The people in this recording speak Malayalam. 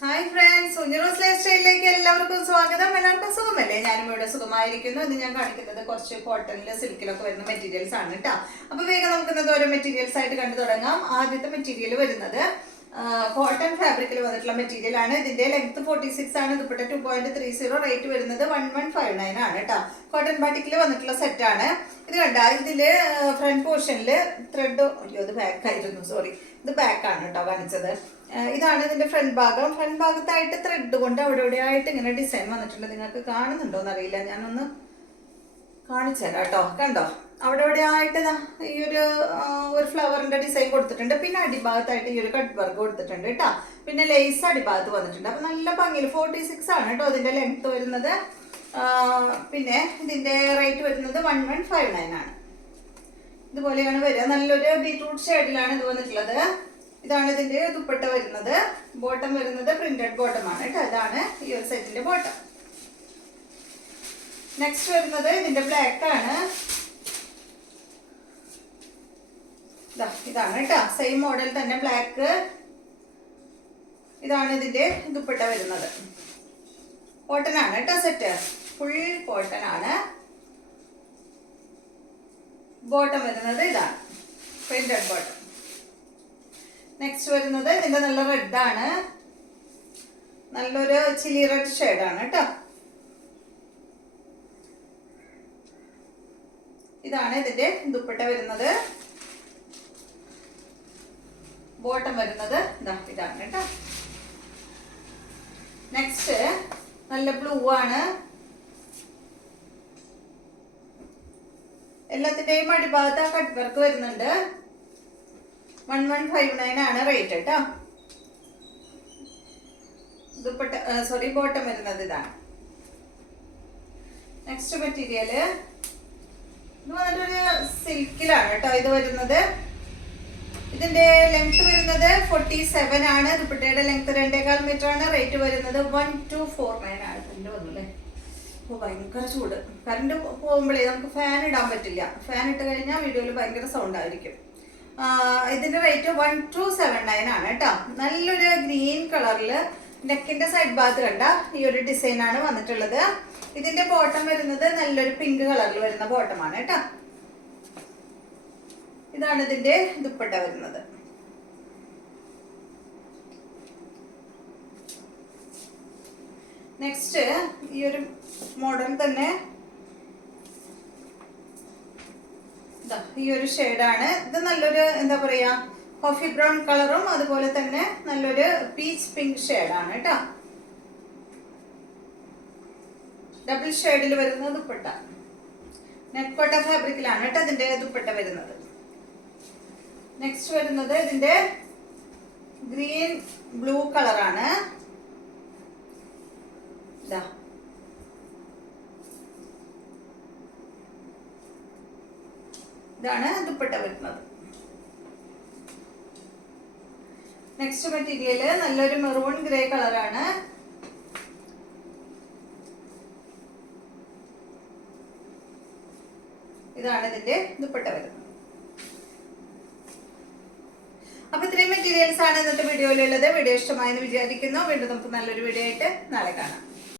ഹായ് ഫ്രണ്ട്സ്, സുഞ്ഞറോസ് ലൈഫ് സ്റ്റൈലിലേക്ക് എല്ലാവർക്കും സ്വാഗതം. എല്ലാവർക്കും സുഖമല്ലേ? ഞാനും ഇവിടെ സുഖമായിരിക്കുന്നു. ഇന്ന് ഞാൻ കാണിക്കുന്നത് കുറച്ച് കോട്ടണില് സിൽക്കിലൊക്കെ വരുന്ന മെറ്റീരിയൽസ് ആണ് കേട്ടോ. അപ്പൊ വേഗം നമുക്ക് ഓരോ മെറ്റീരിയൽസ് ആയിട്ട് കണ്ടു തുടങ്ങാം. ആദ്യത്തെ മെറ്റീരിയൽ വരുന്നത് കോട്ടൺ ഫാബ്രിക്കിൽ വന്നിട്ടുള്ള മെറ്റീരിയൽ ആണ്. ഇതിന്റെ ലെങ്ത് 46 ആണ്. ദുപ്പട്ട 2.30, റേറ്റ് വരുന്നത് 1159 ആണ് കേട്ടോ. കോട്ടൺ ബാട്ടിക്കിൽ വന്നിട്ടുള്ള സെറ്റ് ആണ്. ഇത് കണ്ട, ഇതില് ഫ്രണ്ട് പോർഷനിൽ ത്രെഡ്, അയ്യോ അത് ബാക്ക് ആയിരുന്നു, സോറി, ഇത് ബാക്ക് ആണ് കേട്ടോ കാണിച്ചത്. ഇതാണ് ഇതിന്റെ ഫ്രണ്ട് ഭാഗം. ഫ്രണ്ട് ഭാഗത്തായിട്ട് ത്രെഡ് കൊണ്ട് അവിടെ ഇവിടെ ആയിട്ട് ഇങ്ങനെ ഡിസൈൻ വന്നിട്ടുണ്ട്. നിങ്ങൾക്ക് കാണുന്നുണ്ടോന്ന് അറിയില്ല, ഞാനൊന്ന് കാണിച്ചു തരാം കേട്ടോ. കണ്ടോ, അവിടെ ഇവിടെ ആയിട്ട് ഈ ഒരു ഫ്ലവറിന്റെ ഡിസൈൻ കൊടുത്തിട്ടുണ്ട്. പിന്നെ അടിഭാഗത്തായിട്ട് ഈ ഒരു കട്ട് വർക്ക് കൊടുത്തിട്ടുണ്ട് കേട്ടോ. പിന്നെ ലേസ് അടിഭാഗത്ത് വന്നിട്ടുണ്ട്. അപ്പൊ നല്ല ഭംഗിയിൽ 46 ആണ് കേട്ടോ ഇതിന്റെ ലെങ്ത് വരുന്നത്. പിന്നെ ഇതിന്റെ റേറ്റ് വരുന്നത് 1159 ആണ്. ഇതുപോലെയാണ് വരിക. നല്ലൊരു ബീട്രൂട്ട് ഷെയ്ഡിലാണ് ഇത് വന്നിട്ടുള്ളത്. ഇതാണ് ഇതിന്റെ ദുപ്പട്ട വരുന്നത്. ബോട്ടം വരുന്നത് പ്രിന്റഡ് ബോട്ടം ആണ് കേട്ടോ. ഇതാണ് ഈ ഒരു സെറ്റിന്റെ ബോട്ടം. നെക്സ്റ്റ് വരുന്നത് ഇതിന്റെ ബ്ലാക്ക് ആണ്. ഇതാണ് കേട്ടോ, സെയിം മോഡൽ തന്നെ ബ്ലാക്ക്. ഇതാണ് ഇതിന്റെ ദുപ്പട്ട വരുന്നത്. കോട്ടൺ ആണ് കേട്ടോ സെറ്റ്, ഫുൾ കോട്ടൺ ആണ്. ബോട്ടം വരുന്നത് ഇതാണ്, പ്രിന്റഡ് ബോട്ടം. നെക്സ്റ്റ് വരുന്നത് ഇതിന്റെ നല്ല റെഡ് ആണ്. നല്ലൊരു ചില്ലി റെഡ് ഷെയ്ഡാണ് കേട്ടോ. ഇതാണ് ഇതിന്റെ ദുപ്പട്ട വരുന്നത്. ബോട്ടം വരുന്നത് ഇതാണ് കേട്ടോ. നെക്സ്റ്റ് നല്ല ബ്ലൂ ആണ്. എല്ലാത്തിന്റെയും അടിഭാഗത്ത് കട്ട് വർക്ക് വരുന്നുണ്ട്. 1159 ആണ് റേറ്റ് കേട്ടോ. ദുപ്പട്ട ബോട്ടം വരുന്നത് ഇതാണ്. നെക്സ്റ്റ് മെറ്റീരിയല് ഇത് വന്നിട്ടൊരു സിൽക്കിലാണ് കേട്ടോ ഇത് വരുന്നത്. ഇതിന്റെ ലെങ്ത് വരുന്നത് 47 ആണ്. ദുപ്പട്ടയുടെ ലെങ്ത് 2.25 മീറ്റർ ആണ്. റേറ്റ് വരുന്നത് 1249 ആണ്. കറണ്ട് വന്നല്ലേ, ഭയങ്കര ചൂട്. കറണ്ട് പോകുമ്പോഴേ നമുക്ക് ഫാൻ ഇടാൻ പറ്റില്ല. ഫാൻ ഇട്ട് കഴിഞ്ഞാൽ വീഡിയോയിൽ ഭയങ്കര സൗണ്ട് ആയിരിക്കും. ഇതിന്റെ റേറ്റ് 1279 ആണ് കേട്ടോ. നല്ലൊരു ഗ്രീൻ കളറില് നെക്കിന്റെ സൈഡ് ഭാഗത്ത് കണ്ട ഈ ഒരു ഡിസൈൻ ആണ് വന്നിട്ടുള്ളത്. ഇതിന്റെ ബോട്ടം വരുന്നത് നല്ലൊരു പിങ്ക് കളറിൽ വരുന്ന ബോട്ടമാണ് കേട്ടോ. ഇതാണ് ഇതിന്റെ ദുപ്പട്ട വരുന്നത്. നെക്സ്റ്റ് ഈ ഒരു മോഡൽ തന്നെ ഈ ഒരു ഷെയ്ഡാണ്. ഇത് നല്ലൊരു എന്താ പറയാ, കോഫി ബ്രൗൺ കളറും അതുപോലെ തന്നെ നല്ലൊരു പീച്ച് പിങ്ക് ഷെയ്ഡാണ് കേട്ടോ. ഡബിൾ ഷെയ്ഡിൽ വരുന്ന ദുപ്പട്ട. നെറ്റ്കോട്ട ഫാബ്രിക്കിലാണ് കേട്ടോ ഇതിന്റെ ദുപ്പട്ട വരുന്നത്. നെക്സ്റ്റ് വരുന്നത് ഇതിന്റെ ഗ്രീൻ ബ്ലൂ കളറാണ്. ഇതാണ് ദുപ്പട്ട വരുന്നത്. നെക്സ്റ്റ് മെറ്റീരിയല് നല്ലൊരു മെറൂൺ ഗ്രേ കളറാണ്. ഇതാണ് ഇതിന്റെ ദുപ്പട്ട വരുന്നത്. അപ്പൊ ഇത്രയും മെറ്റീരിയൽസ് ആണ് ഇന്നത്തെ വീഡിയോയിലുള്ളത്. വീഡിയോ ഇഷ്ടമായെന്ന് വിചാരിക്കുന്നു. വീണ്ടും നമുക്ക് നല്ലൊരു വീഡിയോ ആയിട്ട് നാളെ കാണാം.